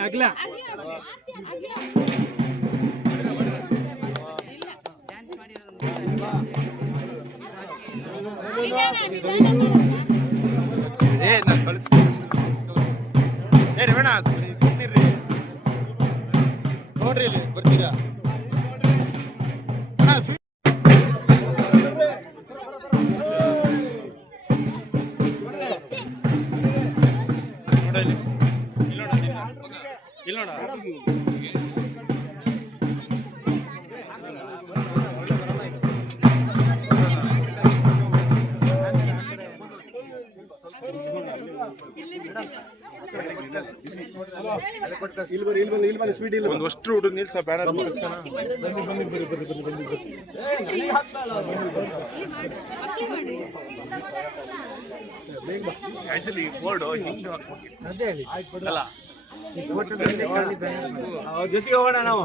ಅಗ್ಲ. ಏ ನಾನು ಕಳಿಸ್ತೀನಿ. ಏ ರಮಣ ಸುಮ್ಮನಿರ್ರಿ ನೋಡ್ರಿ ಇಲ್ಲಿ ಬರ್ತೀರಾ? ಇಲ್ಲಿ ನೋಡು. ಒಂದು ಅಷ್ಟು ಹುಡುಗ ನಿಲ್ಸ ಬೇಡ ಆಕ್ಚುಲಿ ಬೋರ್ಡ್ ಅಲ್ಲ ಅವ್ರ ಜೊತೆಗೆ ಹೋಗೋಣ ನಾವು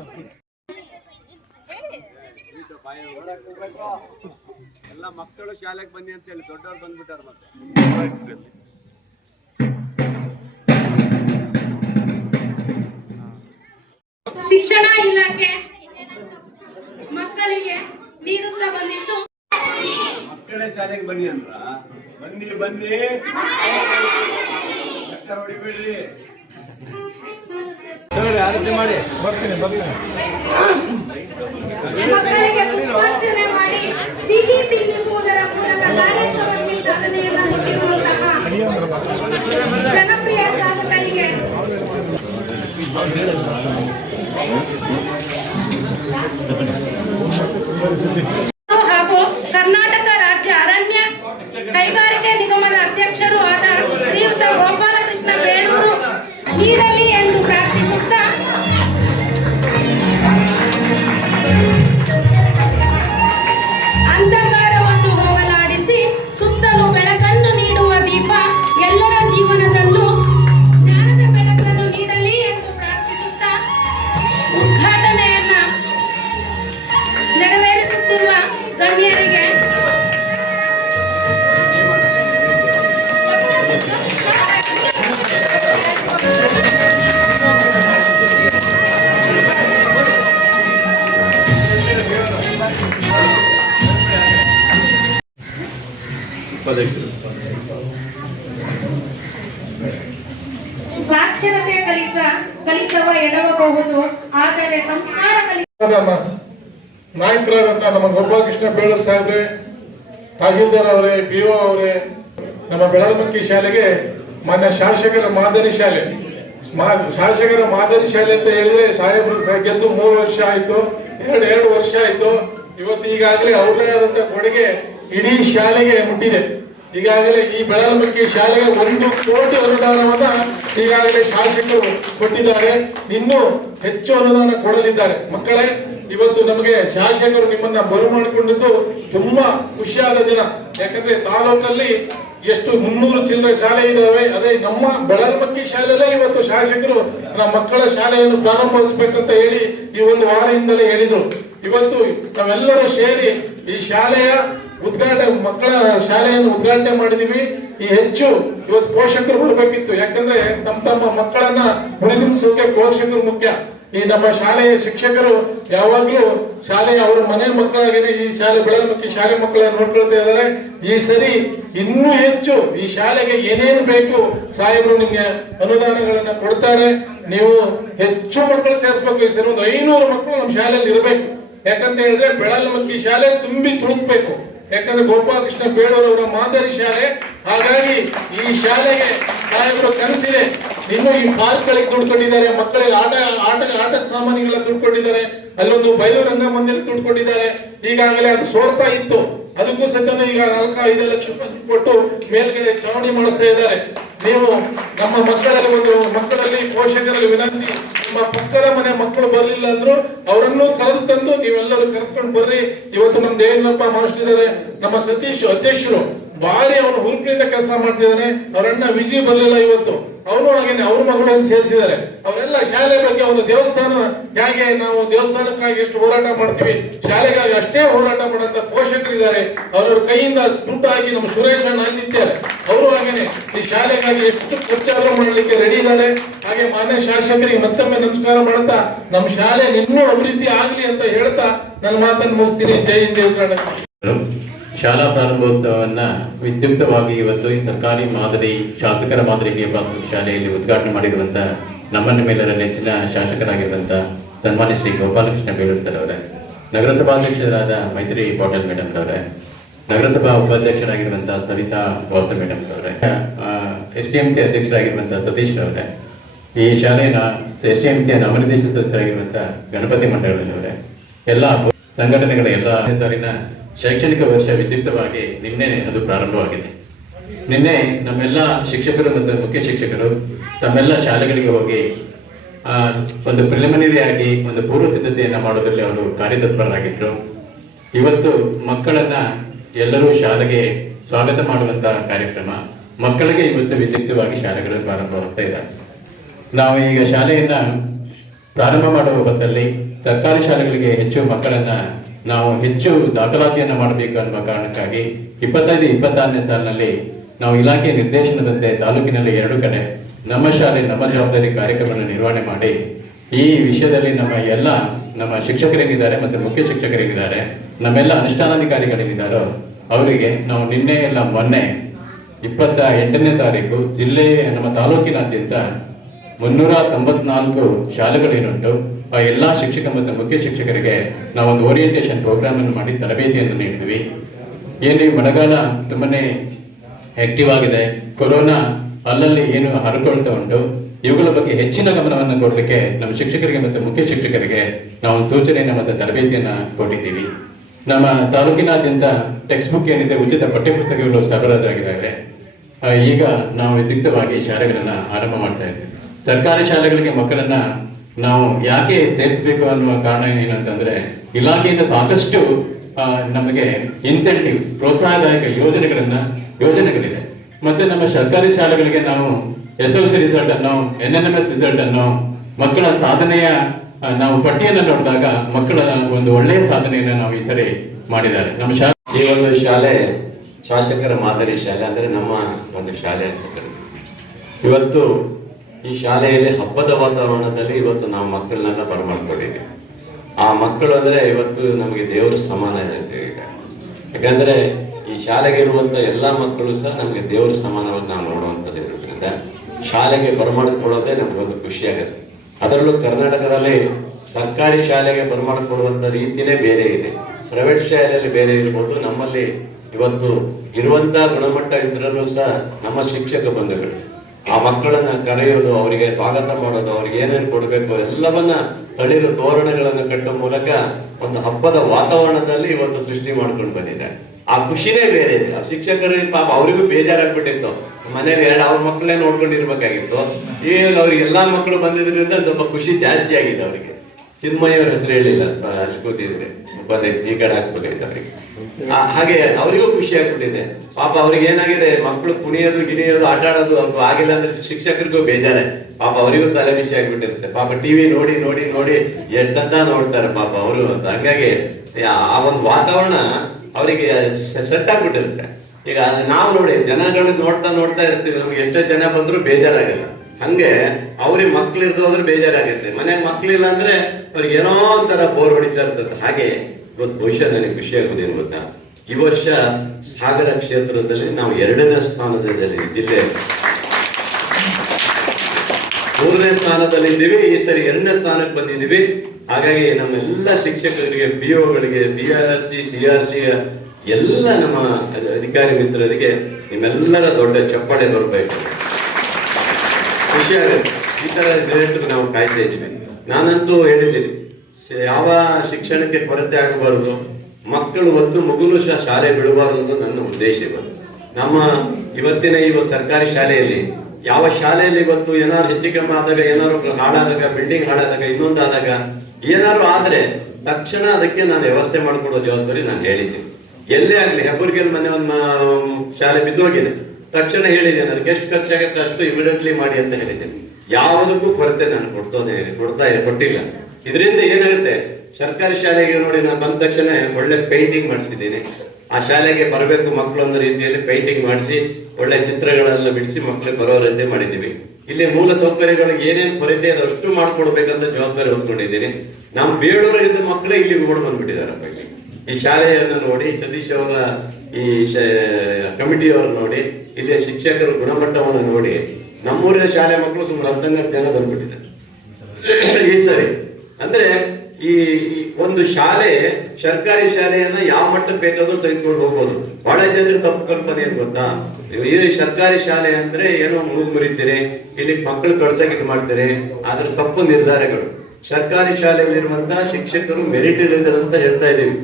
ಎಲ್ಲ ಮಕ್ಕಳು ಶಾಲೆಗೆ ಬನ್ನಿ ಅಂತ ಹೇಳಿ ದೊಡ್ಡವ್ರು ಬಂದ್ಬಿಟ್ಟಾರ ಮತ್ತೆ ಶಿಕ್ಷಣ ಇಲಾಖೆ ಮಕ್ಕಳಿಗೆ ನೀಡುತ್ತಾ ಬಂದಿದ್ದು? ಮಕ್ಕಳೇ ಶಾಲೆಗೆ ಬನ್ನಿ ಅಂದ್ರ? ಬನ್ನಿ ಬನ್ನಿ. ಚಕ್ಕರ್ ಹೊಡಿಬೇಡ್ರಿ. ಮಾಡಿ. ಬರ್ತೀನಿ ಬರ್ತೀನಿ. ಜನಪ್ರಿಯ ಪುಷ್ಪಾರ್ಚನೆ ಸಾಕ್ಷರತೆ ಕಲಿತ ಕಲಿತವ ಎಡವಬಹುದು ಆದರೆ ಸಂಸ್ಕಾರ ಕಲಿ ನಮ್ಮ ನಾಯಕರಾದಂಥ ನಮ್ಮ ಗೋಪಾಲಕೃಷ್ಣ ಬೇಳೂರ್ ಸಾಹೇಬ್ರೆ ತಹಶೀಲ್ದಾರ್ ಅವರೇ ಬಿ ಒ ಅವರೇ, ನಮ್ಮ ಬೆಳವಣಿಗೆ ಶಾಲೆಗೆ ಮಾನ್ಯ ಶಾಸಕರ ಮಾದರಿ ಶಾಲೆ. ಶಾಸಕರ ಮಾದರಿ ಶಾಲೆ ಅಂತ ಹೇಳಿದ್ರೆ ಸಾಹೇಬರು ಗೆದ್ದು ಮೂರು ವರ್ಷ ಆಯ್ತು, ಎರಡು ಎರಡು ವರ್ಷ ಆಯ್ತು. ಇವತ್ತು ಈಗಾಗಲೇ ಅವ್ರದೇ ಆದಂತ ಕೊಡುಗೆ ಇಡೀ ಶಾಲೆಗೆ ಮುಟ್ಟಿದೆ. ಈಗಾಗಲೇ ಈ ಬೆಳವಣಿಗೆ ಶಾಲೆಗೆ ಒಂದು ಕೋಟಿ ಅನುದಾನವನ್ನ ಈಗಾಗಲೇ ಶಾಸಕರು ಕೊಟ್ಟಿದ್ದಾರೆ. ಇನ್ನೂ ಹೆಚ್ಚು ಅನುದಾನ ಕೊಡಲಿದ್ದಾರೆ. ಮಕ್ಕಳೇ, ಇವತ್ತು ನಮಗೆ ಶಾಸಕರು ನಿಮ್ಮನ್ನ ಬರಮಾಡಿಕೊಂಡಿದ್ದು ತುಂಬಾ ಖುಷಿಯಾದ ದಿನ. ಯಾಕಂದ್ರೆ ತಾಲೂಕಲ್ಲಿ ಎಷ್ಟು ಮುನ್ನೂರು ಚಿಲ್ಲರೆ ಶಾಲೆ ಇದಾವೆ. ಅದೇ ನಮ್ಮ ಬೆಳಲ್ಮಕ್ಕಿ ಶಾಲೆಯಲ್ಲೇ ಇವತ್ತು ಶಾಸಕರು ನಮ್ಮ ಮಕ್ಕಳ ಶಾಲೆಯನ್ನು ಪ್ರಾರಂಭಿಸಬೇಕಂತ ಹೇಳಿ ಈ ಒಂದು ವಾರದಿಂದಲೇ ಹೇಳಿದ್ರು. ಇವತ್ತು ನಾವೆಲ್ಲರೂ ಸೇರಿ ಈ ಶಾಲೆಯ ಉದ್ಘಾಟನೆ, ಮಕ್ಕಳ ಶಾಲೆಯನ್ನು ಉದ್ಘಾಟನೆ ಮಾಡಿದೀವಿ. ಈ ಹೆಚ್ಚು ಇವತ್ತು ಪೋಷಕರು ಬರಬೇಕಿತ್ತು. ಯಾಕಂದ್ರೆ ತಮ್ಮ ತಮ್ಮ ಮಕ್ಕಳನ್ನ ಹುರಿದುಂಬಿಸೋಕೆ ಪೋಷಕರು ಮುಖ್ಯ. ಈ ನಮ್ಮ ಶಾಲೆಯ ಶಿಕ್ಷಕರು ಯಾವಾಗ್ಲೂ ಶಾಲೆಯ ಅವರ ಮನೆ ಮಕ್ಕಳಾಗಲಿ ಈ ಶಾಲೆ ಬೆಳವಣಿಗೆ ಶಾಲೆ ಮಕ್ಕಳನ್ನ ನೋಡ್ಕೊಳ್ತಾ ಇದ್ದಾರೆ. ಈ ಸರಿ ಇನ್ನೂ ಹೆಚ್ಚು ಈ ಶಾಲೆಗೆ ಏನೇನು ಬೇಕು ಸಾಹೇಬರು ನಿಮಗೆ ಅನುದಾನಗಳನ್ನ ಕೊಡ್ತಾರೆ. ನೀವು ಹೆಚ್ಚು ಮಕ್ಕಳು ಸೇರಿಸ್ಬೇಕು. ಈ ಸರಿ ಒಂದು ಐನೂರು ಮಕ್ಕಳು ನಮ್ಮ ಶಾಲೆಯಲ್ಲಿ ಇರಬೇಕು. ಯಾಕಂತ ಹೇಳಿದ್ರೆ ಬೆಳಲ್ಮಕ್ಕಿ ಶಾಲೆ ತುಂಬಿ ತುಳುಕ್ಬೇಕು. ಯಾಕಂದ್ರೆ ಗೋಪಾಲಕೃಷ್ಣ ಬೇಡೂರವರ ಮಾದರಿ ಶಾಲೆ. ಹಾಗಾಗಿ ಈ ಶಾಲೆಗೆ ಸಾಹೇಬರು ಕನಸಿದೆ ಇನ್ನು ಈ ಪಾರ್ಕ್ಗಳಿಗೆ ದುಡ್ಡು ಕೊಟ್ಟಿದ್ದಾರೆ ಮಕ್ಕಳಿಗೆ ಆಟ ಆಟ ಆಟ ಸಾಮಾನಿಗಳ ದುಡ್ಡು ಅಲ್ಲೊಂದು ಬಯಲು ರಂಗ ಮಂದಿರ ದುಡ್ಡು ಈಗಾಗಲೇ ಅದು ಸೋರ್ತಾ ಇತ್ತು. ಅದಕ್ಕೂ ಸದ್ಯನ ಈಗ ನಾಲ್ಕು ಐದು ಲಕ್ಷ ರೂಪಾಯಿ ಕೊಟ್ಟು ಮೇಲ್ಗಡೆ ಚಾವಣಿ ಮಾಡಿಸ್ತಾ ಇದ್ದಾರೆ. ನೀವು ನಮ್ಮ ಮಕ್ಕಳಲ್ಲಿ ಒಂದು ಮಕ್ಕಳಲ್ಲಿ ಪೋಷಕರಲ್ಲಿ ವಿನಂತಿ, ನಿಮ್ಮ ಪಕ್ಕದ ಮನೆ ಮಕ್ಕಳು ಬರಲಿಲ್ಲ ಅಂದ್ರು ಅವರನ್ನು ಕರೆದು ತಂದು ನೀವೆಲ್ಲರೂ ಕರೆದುಕೊಂಡು ಬರ್ರಿ. ಇವತ್ತು ನಮ್ದು ಏನಪ್ಪ ಮಾಸ್ಟರ್ ಇದ್ದಾರೆ ನಮ್ಮ ಸತೀಶ್ ಅಧ್ಯಕ್ಷರು ಬಾರಿ ಅವನು ಹುರುಪಿನಿಂದ ಕೆಲಸ ಮಾಡ್ತಿದ್ದಾನೆ ಅವರಣ್ಣ ವಿಜಿ ಬರಲಿಲ್ಲ ಇವತ್ತು. ಅವನು ಹಾಗೇನೆ, ಅವ್ರ ಮಗಳನ್ನು ಸೇರಿಸಿದ್ದಾರೆ. ಅವರೆಲ್ಲ ಶಾಲೆ ಬಗ್ಗೆ ಒಂದು ದೇವಸ್ಥಾನ, ಹೇಗೆ ನಾವು ದೇವಸ್ಥಾನಕ್ಕಾಗಿ ಎಷ್ಟು ಹೋರಾಟ ಮಾಡ್ತೀವಿ, ಶಾಲೆಗಾಗಿ ಅಷ್ಟೇ ಹೋರಾಟ ಮಾಡುವಂತ ಪೋಷಕರಿದ್ದಾರೆ. ಅವರವ್ರ ಕೈಯಿಂದ ದುಡ್ಡು ಹಾಕಿ ನಮ್ಮ ಸುರೇಶ್ ಅಣ್ಣ ಹಾಗೇನೆ ಈ ಶಾಲೆಗಾಗಿ ಎಷ್ಟು ಖರ್ಚಾದ್ರೂ ಮಾಡಲಿಕ್ಕೆ ರೆಡಿ ಇದ್ದಾರೆ? ಹಾಗೆ ಮಾನ್ಯ ಶಾಸಕರಿಗೆ ಮತ್ತೊಮ್ಮೆ ನಮಸ್ಕಾರ ಮಾಡುತ್ತಾ ನಮ್ಮ ಶಾಲೆ ಇನ್ನೂ ಅಭಿವೃದ್ಧಿ ಆಗಲಿ ಅಂತ ಹೇಳ್ತಾ ನನ್ನ ಮಾತನ್ನು ಮುಗಿಸ್ತೀನಿ. ಜೈ ಹಿಂದ್ ಶಾಲಾ ಪ್ರಾರಂಭೋತ್ಸವವನ್ನ ವಿದ್ಯುಕ್ತವಾಗಿ ಇವತ್ತು ಈ ಸರ್ಕಾರಿ ಮಾದರಿ, ಶಾಸಕರ ಮಾದರಿ ಹಿರಿಯ ಪ್ರಾಥಮಿಕ ಶಾಲೆಯಲ್ಲಿ ಉದ್ಘಾಟನೆ ಮಾಡಿರುವಂತ ನಮ್ಮನ್ನ ಮೇಲರ ನೆಚ್ಚಿನ ಶಾಸಕರಾಗಿರುವಂತ ಸನ್ಮಾನ್ಯ ಶ್ರೀ ಗೋಪಾಲಕೃಷ್ಣ ಬೇಳೂರ್ ಸರ್ ಅವರೇ, ನಗರಸಭಾಧ್ಯಕ್ಷರಾದ ಮೈತ್ರಿ ಪಾಟೀಲ್ ಮೇಡಮ್ ಅವರೇ ನಗರಸಭಾ ಉಪಾಧ್ಯಕ್ಷರಾಗಿರುವಂತಹ ಸವಿತಾ ವಾಸ ಮೇಡಮ್ ಅವರೇ ಎಸ್ ಡಿ ಎಂ ಸಿ ಅಧ್ಯಕ್ಷರಾಗಿರುವಂತಹ ಸತೀಶ್ ಅವರೇ, ಈ ಶಾಲೆಯ ಎಸ್ ಡಿ ಎಂ ಸಿಯ ನಾಮನಿರ್ದೇಶ ಸದಸ್ಯರಾಗಿರುವಂತಹ ಗಣಪತಿ ಮಂಡಳದವರೇ ಎಲ್ಲ ಸಂಘಟನೆಗಳ ಎಲ್ಲ ಸಾರಿನ ಶೈಕ್ಷಣಿಕ ವರ್ಷ ವಿದ್ಯುಕ್ತವಾಗಿ ನಿನ್ನೆ ಅದು ಪ್ರಾರಂಭವಾಗಿದೆ. ನಿನ್ನೆ ನಮ್ಮೆಲ್ಲ ಶಿಕ್ಷಕರು ಮತ್ತು ಮುಖ್ಯ ಶಿಕ್ಷಕರು ತಮ್ಮೆಲ್ಲ ಶಾಲೆಗಳಿಗೆ ಹೋಗಿ ಒಂದು ಪ್ರಿಲಿಮಿನರಿ ಆಗಿ ಒಂದು ಪೂರ್ವ ಸಿದ್ಧತೆಯನ್ನು ಮಾಡೋದ್ರಲ್ಲಿ ಅವರು ಕಾರ್ಯತತ್ಪರರಾಗಿದ್ರು. ಇವತ್ತು ಮಕ್ಕಳನ್ನ ಎಲ್ಲರೂ ಶಾಲೆಗೆ ಸ್ವಾಗತ ಮಾಡುವಂತಹ ಕಾರ್ಯಕ್ರಮ ಮಕ್ಕಳಿಗೆ ಇವತ್ತು ವಿದ್ಯುಕ್ತವಾಗಿ ಶಾಲೆಗಳು ಪ್ರಾರಂಭವಾಗ್ತಾ ಇದೆ. ನಾವು ಈಗ ಶಾಲೆಯನ್ನ ಪ್ರಾರಂಭ ಮಾಡುವ ಹೊತ್ತಲ್ಲಿ ಸರ್ಕಾರಿ ಶಾಲೆಗಳಿಗೆ ಹೆಚ್ಚು ಮಕ್ಕಳನ್ನ ನಾವು ಹೆಚ್ಚು ದಾಖಲಾತಿಯನ್ನು ಮಾಡಬೇಕು ಅನ್ನುವ ಕಾರಣಕ್ಕಾಗಿ ಇಪ್ಪತ್ತೈದು, ಇಪ್ಪತ್ತಾರನೇ ಸಾಲಿನಲ್ಲಿ ನಾವು ಇಲಾಖೆ ನಿರ್ದೇಶನದಂತೆ ತಾಲೂಕಿನಲ್ಲಿ ಎರಡು ಕಡೆ ನಮ್ಮ ಶಾಲೆ, ನಮ್ಮ ಜವಾಬ್ದಾರಿ ಕಾರ್ಯಕ್ರಮವನ್ನು ನಿರ್ವಹಣೆ ಮಾಡಿ ಈ ವಿಷಯದಲ್ಲಿ ನಮ್ಮ ಎಲ್ಲ ನಮ್ಮ ಶಿಕ್ಷಕರೇನಿದ್ದಾರೆ ಮತ್ತು ಮುಖ್ಯ ಶಿಕ್ಷಕರೇನಿದ್ದಾರೆ ನಮ್ಮೆಲ್ಲ ಅನುಷ್ಠಾನಾಧಿಕಾರಿಗಳೇನಿದ್ದಾರೋ ಅವರಿಗೆ ನಾವು ನಿನ್ನೆ ಎಲ್ಲ ಮೊನ್ನೆ ಇಪ್ಪತ್ತ ಎಂಟನೇ ತಾರೀಕು ಜಿಲ್ಲೆ ನಮ್ಮ ತಾಲೂಕಿನಾದ್ಯಂತ ಮುನ್ನೂರ ತೊಂಬತ್ನಾಲ್ಕು ಶಾಲೆಗಳೇನುಂಟು ಆ ಎಲ್ಲ ಶಿಕ್ಷಕ ಮತ್ತು ಮುಖ್ಯ ಶಿಕ್ಷಕರಿಗೆ ನಾವೊಂದು ಓರಿಯಂಟೇಷನ್ ಪ್ರೋಗ್ರಾಮ್ ಅನ್ನು ಮಾಡಿ ತರಬೇತಿಯನ್ನು ನೀಡಿದ್ವಿ. ಏನು ಮಳೆಗಾಲ ತುಂಬಾ ಆಕ್ಟಿವ್ ಆಗಿದೆ. ಕೊರೋನಾ ಅಲ್ಲಲ್ಲಿ ಏನು ಹರಕೊಳ್ತಾ ಉಂಟು. ಇವುಗಳ ಬಗ್ಗೆ ಹೆಚ್ಚಿನ ಗಮನವನ್ನು ಕೊಡಲಿಕ್ಕೆ ನಮ್ಮ ಶಿಕ್ಷಕರಿಗೆ ಮತ್ತು ಮುಖ್ಯ ಶಿಕ್ಷಕರಿಗೆ ನಾವು ಸೂಚನೆಯನ್ನು ಮತ್ತು ತರಬೇತಿಯನ್ನು ಕೊಟ್ಟಿದ್ದೀವಿ. ನಮ್ಮ ತಾಲೂಕಿನಾದ್ಯಂತ ಟೆಕ್ಸ್ಟ್ ಬುಕ್ ಏನಿದೆ, ಉಚಿತ ಪಠ್ಯಪುಸ್ತಕಗಳು ಸರಬರಾಜಾಗಿದ್ದಾವೆ. ಈಗ ನಾವು ವಿದ್ಯುಕ್ತವಾಗಿ ಶಾಲೆಗಳನ್ನು ಆರಂಭ ಮಾಡ್ತಾ ಇದ್ದೀವಿ. ಸರ್ಕಾರಿ ಶಾಲೆಗಳಿಗೆ ಮಕ್ಕಳನ್ನ ನಾವು ಯಾಕೆ ಸೇರಿಸಬೇಕು ಅನ್ನುವ ಕಾರಣ ಏನಂತಂದ್ರೆ ಇಲಾಖೆಯಿಂದ ಸಾಕಷ್ಟು ನಮಗೆ ಇನ್ಸೆಂಟಿವ್ಸ್ ಪ್ರೋತ್ಸಾಹದಾಯಕ ಯೋಜನೆಗಳನ್ನ, ಯೋಜನೆಗಳಿದೆ. ಮತ್ತೆ ನಮ್ಮ ಸರ್ಕಾರಿ ಶಾಲೆಗಳಿಗೆ ನಾವು ಎಸ್ ಎಲ್ ಸಿ ರಿಸಲ್ಟ್ ಅನ್ನು N N M S result ಅನ್ನು ಮಕ್ಕಳ ಸಾಧನೆಯ ನಾವು ಪಟ್ಟಿಯನ್ನು ನೋಡಿದಾಗ ಮಕ್ಕಳ ಒಂದು ಒಳ್ಳೆಯ ಸಾಧನೆಯನ್ನು ನಾವು ಈ ಸರಿ ಮಾಡಿದ್ದಾರೆ. ನಮ್ಮ ಶಾಲೆ ಈ ಒಂದು ಶಾಲೆ ಶಾಸಕರ ಮಾದರಿ ಶಾಲೆ ಅಂದರೆ ನಮ್ಮ ಒಂದು ಶಾಲೆ ಅಂತ. ಇವತ್ತು ಈ ಶಾಲೆಯಲ್ಲಿ ಹಬ್ಬದ ವಾತಾವರಣದಲ್ಲಿ ಇವತ್ತು ನಾವು ಮಕ್ಕಳನ್ನೆಲ್ಲ ಬರಮಾಡ್ಕೊಂಡಿದ್ದೀವಿ. ಆ ಮಕ್ಕಳು ಅಂದರೆ ಇವತ್ತು ನಮಗೆ ದೇವರ ಸಮಾನ ಇದೆ ಈಗ ಯಾಕಂದ್ರೆ ಈ ಶಾಲೆಗೆ ಇರುವಂತ ಎಲ್ಲ ಮಕ್ಕಳು ಸಹ ನಮಗೆ ದೇವರ ಸಮಾನವಾಗಿ ನಾವು ನೋಡುವಂಥದ್ದು ಇರೋದ್ರಿಂದ ಶಾಲೆಗೆ ಬರಮಾಡಿಕೊಳ್ಳೋದೇ ನಮಗೊಂದು ಖುಷಿ ಆಗುತ್ತೆ. ಅದರಲ್ಲೂ ಕರ್ನಾಟಕದಲ್ಲಿ ಸರ್ಕಾರಿ ಶಾಲೆಗೆ ಬರಮಾಡಿಕೊಳ್ಳುವಂಥ ರೀತಿನೇ ಬೇರೆ ಇದೆ. ಪ್ರೈವೇಟ್ ಶಾಲೆಯಲ್ಲಿ ಬೇರೆ ಇರ್ಬೋದು. ನಮ್ಮಲ್ಲಿ ಇವತ್ತು ಇರುವಂತ ಗುಣಮಟ್ಟ ಇದ್ರಲ್ಲೂ ಸಹ ನಮ್ಮ ಶಿಕ್ಷಕ ಬಂಧುಗಳು. ಆ ಮಕ್ಕಳನ್ನ ಕರೆಯೋದು, ಅವರಿಗೆ ಸ್ವಾಗತ ಮಾಡೋದು, ಅವ್ರಿಗೆ ಏನೇನು ಕೊಡಬೇಕು ಎಲ್ಲವನ್ನ ತಳಿರು ತೋರಣಗಳನ್ನು ಕಟ್ಟುವ ಮೂಲಕ ಒಂದು ಹಬ್ಬದ ವಾತಾವರಣದಲ್ಲಿ ಇವತ್ತು ಸೃಷ್ಟಿ ಮಾಡ್ಕೊಂಡು ಬಂದಿದೆ ಆ ಖುಷಿನೇ ಬೇರೆ ಇತ್ತು ಆ ಶಿಕ್ಷಕರು ಪಾಪ ಅವರಿಗೂ ಬೇಜಾರಾಗ್ಬಿಟ್ಟಿತ್ತು. ಮನೇಲಿ ಎರಡು ಅವ್ರ ಮಕ್ಕಳೇ ನೋಡ್ಕೊಂಡಿರ್ಬೇಕಾಗಿತ್ತು. ಈಗ ಅವ್ರಿಗೆ ಎಲ್ಲಾ ಮಕ್ಕಳು ಬಂದಿದ್ರಿಂದ ಸ್ವಲ್ಪ ಖುಷಿ ಜಾಸ್ತಿ ಆಗಿದೆ ಅವರಿಗೆ. ಚಿನ್ಮಯ್ಯವ್ರ ಹೆಸರು ಹೇಳಿಲ್ಲ ಅಲ್ಲಿ ಕೂತಿದ್ರೆ ಉಪಾಧ್ಯಕ್ಷ ಈ ಕಡೆ ಹಾಕ್ಬೇಕಾಯ್ತು ಅವರಿಗೆ. ಹಾಗೆ ಅವರಿಗೂ ಖುಷಿ ಆಗ್ಬಿಟ್ಟಿದೆ. ಪಾಪ ಅವ್ರಿಗೆ ಏನಾಗಿದೆ, ಮಕ್ಕಳು ಕುಣಿಯೋದು, ಗಿಣಿಯೋದು, ಆಟ ಆಡೋದು ಅವ್ರಿಗೂ ಆಗಿಲ್ಲ ಅಂದ್ರೆ ಶಿಕ್ಷಕರಿಗೂ ಬೇಜಾರೆ. ಪಾಪ ಅವರಿಗೂ ತಲೆ ಬಿಸಿ ಆಗ್ಬಿಟ್ಟಿರುತ್ತೆ. ಪಾಪ ಟಿವಿ ನೋಡಿ ನೋಡಿ ನೋಡಿ ಎಷ್ಟಂತ ನೋಡ್ತಾರೆ ಪಾಪ ಅವರು ಅಂತ. ಹಂಗಾಗಿ ಆ ಒಂದು ವಾತಾವರಣ ಅವರಿಗೆ ಸೆಟ್ ಆಗ್ಬಿಟ್ಟಿರುತ್ತೆ. ಈಗ ನಾವು ನೋಡಿ, ಜನಗಳು ನೋಡ್ತಾ ನೋಡ್ತಾ ಇರ್ತೀವಿ. ನಮ್ಗೆ ಎಷ್ಟೇ ಜನ ಬಂದ್ರು ಬೇಜಾರಾಗಿಲ್ಲ. ಹಂಗೆ ಅವ್ರಿಗೆ ಮಕ್ಳು ಅಂದ್ರೆ ಬೇಜಾರಾಗುತ್ತೆ ಮನೆಗೆ ಮಕ್ಳಿಲ್ಲ ಅಂದ್ರೆ ಅವ್ರಿಗೆ ಏನೋ ಒಂಥರ ಬೋರ್ ಹೊಡಿತಾ ಇರ್ತದೆ. ಹಾಗೆ ಇವತ್ತು ಭವಿಷ್ಯ ನನಗೆ ಖುಷಿ ಆಗೋದು ಏನು ಗೊತ್ತಾ? ಈ ವರ್ಷ ಸಾಗರ ಕ್ಷೇತ್ರದಲ್ಲಿ ನಾವು ಎರಡನೇ ಸ್ಥಾನದಲ್ಲಿ ಜಿಲ್ಲೆ ಮೂರನೇ ಸ್ಥಾನದಲ್ಲಿದ್ದೀವಿ, ಈ ಸರಿ ಎರಡನೇ ಸ್ಥಾನಕ್ಕೆ ಬಂದಿದ್ದೀವಿ. ಹಾಗಾಗಿ ನಮ್ಮೆಲ್ಲ ಶಿಕ್ಷಕರಿಗೆ P ಒಗಳಿಗೆ B R C C R C ಎಲ್ಲ ನಮ್ಮ ಅಧ- ಅಧಿಕಾರಿ ಮಿತ್ರರಿಗೆ ನಿಮ್ಮೆಲ್ಲರ ದೊಡ್ಡ ಚಪ್ಪಾಳೆ ಬರಬೇಕು. ಖುಷಿ ಆಗುತ್ತೆ. ಈ ಥರ ನಾವು ಕಾಯ್ತಾ ಇದ್ವಿ ನಾನಂತೂ ಹೇಳಿದ್ದೀನಿ ಯಾವ ಶಿಕ್ಷಣಕ್ಕೆ ಕೊರತೆ ಆಗಬಾರದು, ಮಕ್ಕಳು ಒಂದು ಮಗುಲು ಶಾಲೆ ಬಿಡಬಾರದು ನನ್ನ ಉದ್ದೇಶ ನಮ್ಮ ಇವತ್ತಿನ ಈ ಸರ್ಕಾರಿ ಶಾಲೆಯಲ್ಲಿ ಯಾವ ಶಾಲೆಯಲ್ಲಿ ಇವತ್ತು ಏನಾದ್ರು ಹೆಚ್ಚು ಕಮ್ಮಿ ಆದಾಗ ಏನಾದ್ರು ಹಾಳಾದಾಗ ಬಿಲ್ಡಿಂಗ್ ಹಾಳಾದಾಗ, ಇನ್ನೊಂದಾದಾಗ, ಏನಾದ್ರು ಆದ್ರೆ ತಕ್ಷಣ ಅದಕ್ಕೆ ನಾನು ವ್ಯವಸ್ಥೆ ಮಾಡ್ಕೊಡೋ ಜವಾಬ್ದಾರಿ ನಾನು ಹೇಳಿದ್ದೀನಿ. ಎಲ್ಲೇ ಆಗ್ಲಿ ಹೆಬ್ಬರ್ಗೆ ಮನೆ ಒಂದು ಶಾಲೆ ಬಿದ್ದೋಗಿದೆ. ತಕ್ಷಣ ಹೇಳಿದ್ದೇನೆ ಅದಕ್ಕೆ ಎಷ್ಟು ಖರ್ಚಾಗುತ್ತೆ ಅಷ್ಟು ಇಮಿಡಿಯೇಟ್ಲಿ ಮಾಡಿ ಅಂತ ಹೇಳಿದ್ದೇನೆ. ಯಾವುದಕ್ಕೂ ಕೊರತೆ ನಾನು ಕೊಡ್ತೋನೆ ಕೊಡ್ತಾ ಕೊಟ್ಟಿಲ್ಲ. ಇದರಿಂದ ಏನಾಗುತ್ತೆ? ಸರ್ಕಾರಿ ಶಾಲೆಗೆ ನೋಡಿ ನಾನು ಬಂದ ತಕ್ಷಣ ಒಳ್ಳೆ ಪೇಂಟಿಂಗ್ ಮಾಡಿಸಿದ್ದೀನಿ. ಆ ಶಾಲೆಗೆ ಬರಬೇಕು ಮಕ್ಕಳು ಅನ್ನೋ ರೀತಿಯಲ್ಲಿ ಪೇಂಟಿಂಗ್ ಮಾಡಿಸಿ, ಒಳ್ಳೆ ಚಿತ್ರಗಳೆಲ್ಲ ಬಿಡಿಸಿ ಮಕ್ಕಳಿಗೆ ಬರೋ ರೀತಿ ಮಾಡಿದ್ದೀವಿ. ಇಲ್ಲಿ ಮೂಲ ಸೌಕರ್ಯಗಳಿಗೆ ಏನೇನು ಕೊರತೆ ಇದೆ ಅಷ್ಟು ಮಾಡ್ಕೊಡ್ಬೇಕಂತ ಜವಾಬ್ದಾರಿ ಹೊತ್ಕೊಂಡಿದ್ದೀನಿ. ನಮ್ಮ ಬೇಳೂರಿಂದ ಮಕ್ಕಳೇ ಇಲ್ಲಿ ಓಡ್ ಬಂದ್ಬಿಟ್ಟಿದಾರಪ್ಪ ಇಲ್ಲಿ. ಈ ಶಾಲೆಯನ್ನು ನೋಡಿ, ಸತೀಶ್ ಅವರ ಈ ಕಮಿಟಿಯವರು ನೋಡಿ, ಇಲ್ಲಿಯ ಶಿಕ್ಷಕರ ಗುಣಮಟ್ಟವನ್ನು ನೋಡಿ, ನಮ್ಮೂರಿನ ಶಾಲೆ ಮಕ್ಕಳು ಸುಮಾರು ಹತ್ತಂಗ ಜನ ಬಂದ್ಬಿಟ್ಟಿದ್ದಾರೆ ಈ ಸರಿ. ಅಂದ್ರೆ ಈ ಒಂದು ಶಾಲೆ, ಸರ್ಕಾರಿ ಶಾಲೆಯನ್ನ ಯಾವ ಮಟ್ಟಕ್ಕೆ ಬೇಕಾದ್ರೂ ತೆಗೆದುಕೊಂಡು ಹೋಗ್ಬೋದು. ಬಹಳ ಜನರ ತಪ್ಪು ಕಲ್ಪನೆ ಏನ್ ಗೊತ್ತಾ? ಈ ಸರ್ಕಾರಿ ಶಾಲೆ ಅಂದ್ರೆ ಏನೋ ಮುಳುಗು ಮುರಿತೀರಿ, ಇಲ್ಲಿ ಮಕ್ಕಳು ಕಳ್ಸಕ್ ಇದು ಮಾಡ್ತಾರೆ ಅದ್ರ ತಪ್ಪು ನಿರ್ಧಾರಗಳು. ಸರ್ಕಾರಿ ಶಾಲೆಯಲ್ಲಿರುವಂತಹ ಶಿಕ್ಷಕರು ಮೆರಿಟ್ ಅಂತ ಹೇಳ್ತಾ ಇದೀವಿ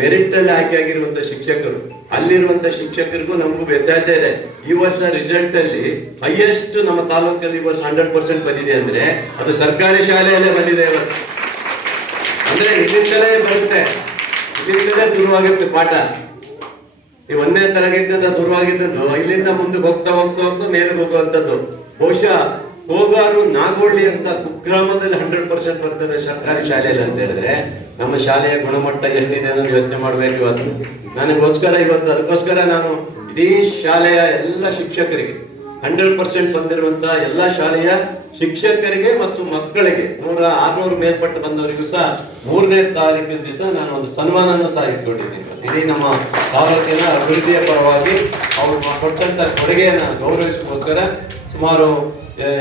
ಮೆರಿಟ್ ಅಲ್ಲಿ ಆಯ್ಕೆ ಆಗಿರುವಂತಹ ಶಿಕ್ಷಕರು, ಅಲ್ಲಿರುವಂತ ಶಿಕ್ಷಕರಿಗೂ ನಮಗೂ ವ್ಯತ್ಯಾಸ ಇದೆ. ಈ ವರ್ಷ ರಿಸಲ್ಟ್ ಅಲ್ಲಿ ಹೈಯೆಸ್ಟ್ ನಮ್ಮ ತಾಲೂಕಲ್ಲಿ ಈ ವರ್ಷ ಹಂಡ್ರೆಡ್ ಪರ್ಸೆಂಟ್ ಬಂದಿದೆ ಅಂದ್ರೆ ಅದು ಸರ್ಕಾರಿ ಶಾಲೆಯಲ್ಲೇ ಬಂದಿದೆ ಇವತ್ತು. ಅಂದ್ರೆ ಇಲ್ಲಿಂದಲೇ ಬರುತ್ತೆ. ಇಲ್ಲಿಂದಲೇ ಶುರುವಾಗುತ್ತೆ ಪಾಠ. ಈ ಒಂದನೇ ತರಗತಿಯಿಂದ ಶುರುವಾಗಿದ್ದದ್ದು ಇಲ್ಲಿಂದ ಮುಂದೆ ಹೋಗ್ತಾ ಹೋಗ್ತಾ ಹೋಗ್ತಾ ಮೇಲೆ ಹೋಗುವಂತದ್ದು ಬಹುಶಃ ಹೋಗಾರು ನಾಗೋಳ್ಳಿ ಅಂತ ಕುಗ್ರಾಮದಲ್ಲಿ ಹಂಡ್ರೆಡ್ ಪರ್ಸೆಂಟ್ ಬರ್ತದೆ ಸರ್ಕಾರಿ ಶಾಲೆಯಲ್ಲಿ ಅಂತ ಹೇಳಿದ್ರೆ ನಮ್ಮ ಶಾಲೆಯ ಗುಣಮಟ್ಟ ಎಷ್ಟಿದೆ ಅನ್ನೋದು ಯೋಚನೆ ಮಾಡ್ಬೇಕು ಇವತ್ತು. ನನಗೋಸ್ಕರ ಇವತ್ತು ಅದಕ್ಕೋಸ್ಕರ ನಾನು ಇಡೀ ಶಾಲೆಯ ಎಲ್ಲ ಶಿಕ್ಷಕರಿಗೆ ಹಂಡ್ರೆಡ್ ಪರ್ಸೆಂಟ್ ಬಂದಿರುವಂತಹ ಎಲ್ಲ ಶಾಲೆಯ ಶಿಕ್ಷಕರಿಗೆ ಮತ್ತು ಮಕ್ಕಳಿಗೆ ನೂರ ಆರ್ನೂರು ಮೇಲ್ಪಟ್ಟು ಬಂದವರಿಗೂ ಸಹ ಮೂರನೇ ತಾರೀಕಿನ ದಿವಸ ನಾನು ಒಂದು ಸನ್ಮಾನನೂ ಸಹ ಇಟ್ಕೊಂಡಿದ್ದೀನಿ. ಇಡೀ ನಮ್ಮ ತಾಲೂಕಿನ ಅಭಿವೃದ್ಧಿಯ ಪರವಾಗಿ ಅವರು ಕೊಟ್ಟಂತ ಕೊಡುಗೆಯನ್ನು ಗೌರವಿಸೋಸ್ಕರ ಸುಮಾರು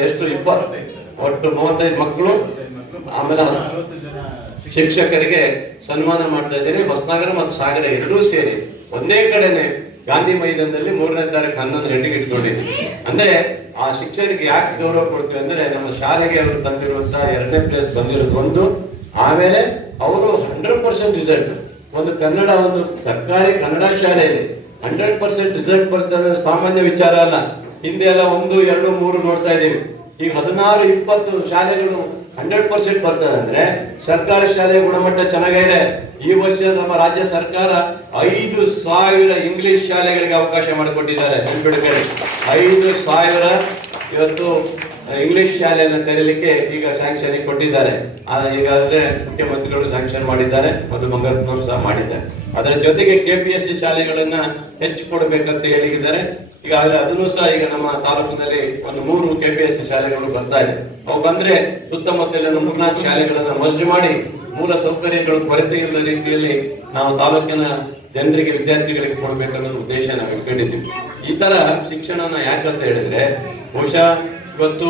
ಎಷ್ಟು, ಇಪ್ಪತ್ತು, ಒಟ್ಟು ಮೂವತ್ತೈದು ಮಕ್ಕಳು, ಆಮೇಲೆ ಶಿಕ್ಷಕರಿಗೆ ಸನ್ಮಾನ ಮಾಡ್ತಾ ಇದ್ದೇನೆ. ಹೊಸನಗರ ಮತ್ತು ಸಾಗರ ಎರಡೂ ಸೇರಿ ಒಂದೇ ಕಡೆನೆ ಗಾಂಧಿ ಮೈದಾನದಲ್ಲಿ ಮೂರನೇ ತಾರೀಕು ಹನ್ನೊಂದು ಗಂಟೆಗೆ ಇಟ್ಕೊಂಡಿದ್ವಿ ಅಂದ್ರೆ ಆ ಶಿಕ್ಷಕರಿಗೆ ಯಾಕೆ ಗೌರವ ಕೊಡ್ತೀವಿ ಅಂದ್ರೆ ನಮ್ಮ ಶಾಲೆಗೆ ಅವರು ತಂದಿರುವಂತಹ ಎರಡನೇ ಪ್ಲೇಸ್ ಬಂದಿರೋದು ಒಂದು. ಆಮೇಲೆ ಅವರು ಹಂಡ್ರೆಡ್ ಪರ್ಸೆಂಟ್ ರಿಸಲ್ಟ್ ಒಂದು ಕನ್ನಡ, ಒಂದು ಸರ್ಕಾರಿ ಕನ್ನಡ ಶಾಲೆಯಲ್ಲಿ ಹಂಡ್ರೆಡ್ ಪರ್ಸೆಂಟ್ ರಿಸಲ್ಟ್ ಬರ್ತದೆ ಸಾಮಾನ್ಯ ವಿಚಾರ ಅಲ್ಲ. ಹಿಂದೆ ಎಲ್ಲ ಒಂದು, ಎರಡು, ಮೂರು ನೋಡ್ತಾ ಇದ್ದೀವಿ. ಈಗ ಹದಿನಾರು, ಇಪ್ಪತ್ತು ಶಾಲೆಗಳು ಹಂಡ್ರೆಡ್ ಪರ್ಸೆಂಟ್ ಬರ್ತದೆ ಅಂದ್ರೆ ಸರ್ಕಾರಿ ಶಾಲೆಯ ಗುಣಮಟ್ಟ ಚೆನ್ನಾಗಿದೆ ಈ ವರ್ಷ ನಮ್ಮ ರಾಜ್ಯ ಸರ್ಕಾರ ಐದು ಸಾವಿರ ಇಂಗ್ಲಿಷ್ ಶಾಲೆಗಳಿಗೆ ಅವಕಾಶ ಮಾಡಿಕೊಟ್ಟಿದ್ದಾರೆ. ಐದು ಸಾವಿರ ಇವತ್ತು ಇಂಗ್ಲಿಷ್ ಶಾಲೆಯನ್ನು ತೆರೆಯಲಿಕ್ಕೆ ಈಗ ಸ್ಯಾಂಕ್ಷನ್ ಕೊಟ್ಟಿದ್ದಾರೆ. ಈಗಾಗಲೇ ಮುಖ್ಯಮಂತ್ರಿಗಳು ಸ್ಯಾಂಕ್ಷನ್ ಮಾಡಿದ್ದಾರೆ ಮತ್ತು ಮಂಗಳೂರು ಸಹ ಮಾಡಿದ್ದಾರೆ. ಅದರ ಜೊತೆಗೆ ಕೆಪಿಎಸ್ಸಿ ಶಾಲೆಗಳನ್ನ ಹೆಚ್ಚು ಕೊಡಬೇಕಂತ ಹೇಳಿದ್ದಾರೆ. ಈಗಾಗಲೇ ಅದನ್ನು ಸಹ ಈಗ ನಮ್ಮ ತಾಲೂಕಿನಲ್ಲಿ ಒಂದು ಮೂರು ಕೆಪಿಎಸ್ ಶಾಲೆಗಳು ಬರ್ತಾ ಇದೆ. ಅವು ಬಂದ್ರೆ ಸುತ್ತಮುತ್ತಲಿನ ಮೂರ್ನಾಲ್ಕು ಶಾಲೆಗಳನ್ನ ಮರ್ಜಿ ಮಾಡಿ ಮೂಲ ಸೌಕರ್ಯಗಳು ಕೊರತೆ ಇರುವ ರೀತಿಯಲ್ಲಿ ನಾವು ತಾಲೂಕಿನ ಜನರಿಗೆ, ವಿದ್ಯಾರ್ಥಿಗಳಿಗೆ ಕೊಡಬೇಕನ್ನೋ ಉದ್ದೇಶ ನಾವು ಇಟ್ಕೊಂಡಿದ್ದೀವಿ. ಈ ತರ ಶಿಕ್ಷಣನ ಯಾಕಂತ ಹೇಳಿದ್ರೆ, ಬಹುಶಃ ಇವತ್ತು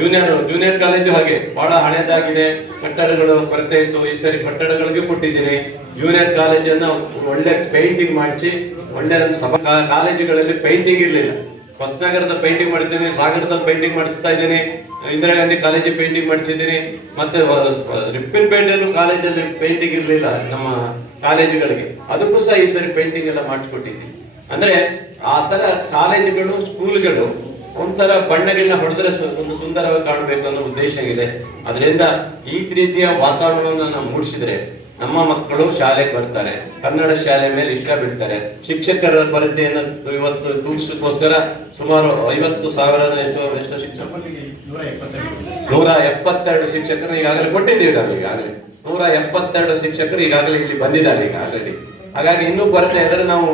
ಜೂನಿಯರ್ ಜೂನಿಯರ್ ಕಾಲೇಜು ಹಾಗೆ ಬಹಳ ಹಳೆಯದಾಗಿದೆ ಕಟ್ಟಡಗಳು ಕೊರತೆ ಇತ್ತು. ಈ ಸರಿ ಕಟ್ಟಡಗಳಿಗೆ ಕೊಟ್ಟಿದ್ದೀನಿ. ಜೂನಿಯರ್ ಕಾಲೇಜನ್ನ ಒಳ್ಳೆ ಪೇಂಟಿಂಗ್ ಮಾಡಿಸಿ ಒಳ್ಳೆ ಸಭಾ ಕಾಲೇಜುಗಳಲ್ಲಿ ಪೇಂಟಿಂಗ್ ಇರಲಿಲ್ಲ. ಹೊಸನಗರದ ಪೇಂಟಿಂಗ್ ಮಾಡಿದ್ದೀನಿ, ಸಾಗರದಲ್ಲಿ ಪೇಂಟಿಂಗ್ ಮಾಡಿಸ್ತಾ ಇದ್ದೀನಿ, ಇಂದಿರಾ ಗಾಂಧಿ ಕಾಲೇಜಿಗೆ ಪೇಂಟಿಂಗ್ ಮಾಡಿಸಿದ್ದೀನಿ. ಮತ್ತೆ ರಿಪ್ಪಿನ್ ಪೇಂಟನ್ನು ಕಾಲೇಜಲ್ಲಿ ಪೇಂಟಿಂಗ್ ಇರಲಿಲ್ಲ ನಮ್ಮ ಕಾಲೇಜುಗಳಿಗೆ. ಅದಕ್ಕೂ ಸಹ ಈ ಸರಿ ಪೇಂಟಿಂಗ್ ಎಲ್ಲ ಮಾಡಿಸ್ಕೊಟ್ಟಿದ್ದೀನಿ ಅಂದ್ರೆ, ಆ ತರ ಕಾಲೇಜುಗಳು ಸ್ಕೂಲ್ಗಳು ಒಂಥರ ಬಣ್ಣಗಳನ್ನ ಹೊಡೆದ್ರೆ ಒಂದು ಸುಂದರವಾಗಿ ಕಾಣಬೇಕು ಅನ್ನೋ ಉದ್ದೇಶ ಇದೆ. ಅದರಿಂದ ಈ ರೀತಿಯ ವಾತಾವರಣವನ್ನು ನಾವು ಮೂಡಿಸಿದ್ರೆ ನಮ್ಮ ಮಕ್ಕಳು ಶಾಲೆಗೆ ಬರ್ತಾರೆ. ಕನ್ನಡ ಶಾಲೆ ಮೇಲೆ ಇಷ್ಟ ಬಿಡ್ತಾರೆ. ಶಿಕ್ಷಕರ ಕೊರತೆಯನ್ನು ಇವತ್ತು ತೂಗಿಸೋಕ್ಕೋಸ್ಕರ ಸುಮಾರು ಐವತ್ತು ಸಾವಿರ ಎಷ್ಟು ಎಷ್ಟು ಶಿಕ್ಷಕ ನೂರ ಎಪ್ಪತ್ತೆರಡು ಶಿಕ್ಷಕರು. ಈಗಾಗಲೇ ಕೊಟ್ಟಿದ್ದೀವಿ ನಾವು ಈಗಾಗಲೇ. ನೂರ ಎಪ್ಪತ್ತೆರಡು ಶಿಕ್ಷಕರು ಈಗಾಗಲೇ ಇಲ್ಲಿ ಬಂದಿದ್ದಾರೆ ಈಗ ಆಲ್ರೆಡಿ ಹಾಗಾಗಿ ಇನ್ನೂ ಕೊರತೆ ಇದ್ರೆ ನಾವು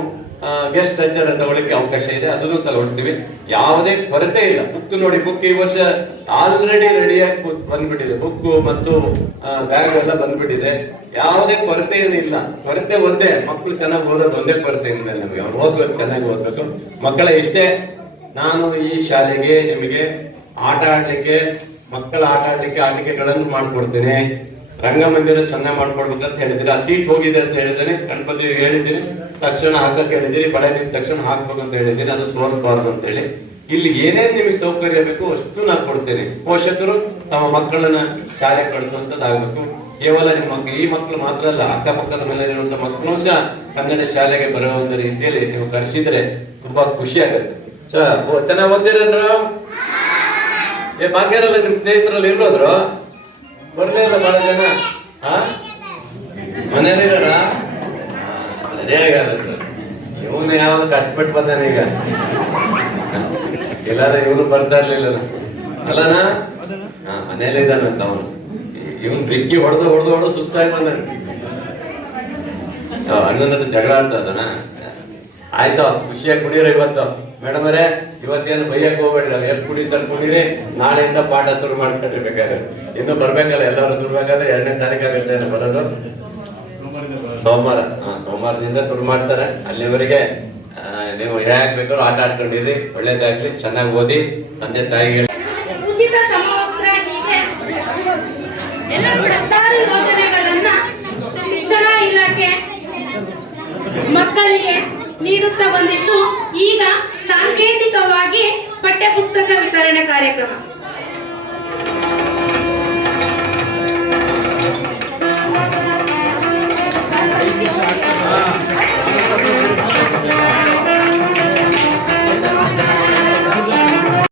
ಗೆಸ್ಟ್ ಲೆಕ್ಚರ್ ತಗೊಳ್ಳಿಕ್ಕೆ ಅವಕಾಶ ಇದೆ, ಅದನ್ನು ತಗೊಳ್ತೀವಿ ಯಾವುದೇ ಕೊರತೆ ಇಲ್ಲ. ಬುಕ್ ನೋಡಿ ಬುಕ್ ಈ ವರ್ಷ ಆಲ್ರೆಡಿ ರೆಡಿಯಾಗಿ ಬಂದ್ಬಿಟ್ಟಿದೆ. ಬುಕ್ ಮತ್ತು ಬ್ಯಾಗ್ ಎಲ್ಲ ಬಂದ್ಬಿಟ್ಟಿದೆ. ಯಾವುದೇ ಕೊರತೆ ಏನಿಲ್ಲ ಕೊರತೆ ಒಂದೇ ಮಕ್ಕಳು ಚೆನ್ನಾಗಿ ಓದೋದು ಒಂದೇ ಕೊರತೆ ಇಲ್ಲ ನಮಗೆ. ಅವ್ರು ಓದ್ಬೇಕು, ಚೆನ್ನಾಗಿ ಓದ್ಬೇಕು. ಮಕ್ಕಳ ಇಷ್ಟೇ. ನಾನು ಈ ಶಾಲೆಗೆ ನಿಮಗೆ ಆಟ ಆಡ್ಲಿಕ್ಕೆ, ಮಕ್ಕಳ ಆಟ ಆಡ್ಲಿಕ್ಕೆ ಆಟಿಕೆಗಳನ್ನು ಮಾಡ್ಕೊಡ್ತೇನೆ. ರಂಗಮಂದಿರ ಚೆನ್ನಾಗಿ ಮಾಡ್ಕೊಡ್ಬೇಕಂತ ಹೇಳಿದ್ರೆ. ಆ ಸೀಟ್ ಹೋಗಿದೆ ಅಂತ ಹೇಳಿದ್ದೇನೆ. ಗಣಪತಿ ಹೇಳಿದ್ದೀನಿ. ತಕ್ಷಣ ಹಾಕಕ್ಕೆ ಹೇಳಿದ್ದೀನಿ ಬಳೆ ನಿಮ್ಗೆ ತಕ್ಷಣ ಹಾಕ್ಬೇಕಂತ ಹೇಳಿದ್ದೀನಿ ಅದು ಸೋರ್ಬಾರ್ದು ಅಂತ ಹೇಳಿ ಇಲ್ಲಿ ಏನೇನ್ ನಿಮಗೆ ಸೌಕರ್ಯ ಬೇಕು ಅಷ್ಟು ನಾನು ಕೊಡ್ತೇನೆ. ಪೋಷಕರು ತಮ್ಮ ಮಕ್ಕಳನ್ನ ಶಾಲೆಗೆ ಕಳಿಸುವಂತದ್ದಾಗಬೇಕು ಕೇವಲ ನಿಮ್ಮ ಮಕ್ಕಳು ಈ ಮಕ್ಕಳು ಮಾತ್ರ ಅಲ್ಲ, ಅಕ್ಕಪಕ್ಕದ ಮೇಲೆ ಇರುವಂತ ಮಕ್ಕಳು ಸಹ ಕನ್ನಡ ಶಾಲೆಗೆ ಬರುವ ಒಂದು ರೀತಿಯಲ್ಲಿ ನೀವು ಕರೆಸಿದ್ರೆ ತುಂಬಾ ಖುಷಿ ಆಗುತ್ತೆ. ಚೆನ್ನಾಗಿ ಓದ್ತಿರೇನ್ರು ಏ ಭಾಗ್ಯರಲ್ಲ ನಿಮ್ ಸ್ನೇಹಿತರಲ್ಲಿ ಇರೋದ್ರು ಬರ್ಲೇ ಇಲ್ಲ ಬಹಳ ಜನ ಹಾ ಮನೇಲಿರೋಣ ಸರ್ ಇವನು ಯಾವ್ದು ಕಷ್ಟಪಟ್ಟು ಬಂದಾನೆ ಈಗ. ಇಲ್ಲಾರ ಇವನು ಬರ್ತಾ ಇರ್ಲಿಲ್ಲ ಅಲ್ಲನಾ? ಮನೇಲೆ ಇದ್ದಾನಂತ ಅವನು. ಇವನ್ ಬಿಕ್ಕಿ ಹೊಡೆದು ಹೊಡೆದು ಹೊಡೆದು ಸುಸ್ತಾಗಿ ಬಂದಾನೆ. ಅಣ್ಣನ ಜಗಳ ಅಂತ ಇದ್ದಾನ. ಆಯ್ತಾ, ಖುಷಿಯಾಗಿ ಕುಡಿಯೋರ ಇವತ್ತು. ಮೇಡಮ್ ಅವರೇ, ಇವತ್ತೇನು ಬೈಯಕ್ ಹೋಗ್ಬೇಡ್ರಿ. ಎಷ್ಟು ಕುಡಿತಾರೆ ಕುಡೀರಿ. ನಾಳೆಯಿಂದ ಪಾಠ ಶುರು ಮಾಡ್ಕೊಂಡಿರ್ಬೇಕಾದ್ರೆ ಇನ್ನು ಬರ್ಬೇಕಲ್ಲ, ಎಲ್ಲರೂ ಶುರು ಬೇಕಾದ್ರೆ ಎರಡನೇ ತಾರೀಕಾಗುತ್ತೆ ಬರೋದು. ಸೋಮವಾರ ಸೋಮವಾರದಿಂದ ಶುರು ಮಾಡ್ತಾರೆ. ಅಲ್ಲಿವರೆಗೆ ನೀವು ಬೇಕಾದ್ರೂ ಆಟ ಆಡ್ಕೊಂಡಿರಿ, ಒಳ್ಳೇದಾಗ್ಲಿ, ಚೆನ್ನಾಗಿ ಓದಿ, ತಂದೆ ತಾಯಿಗೆ ಶಿಕ್ಷಣ ಇಲಾಖೆ ಮಕ್ಕಳಿಗೆ ನೀಡುತ್ತಾ ಬಂದಿದ್ದು ಈಗ ಸಾಂಕೇತಿಕವಾಗಿ ಪಠ್ಯಪುಸ್ತಕ ವಿತರಣೆ ಕಾರ್ಯಕ್ರಮ.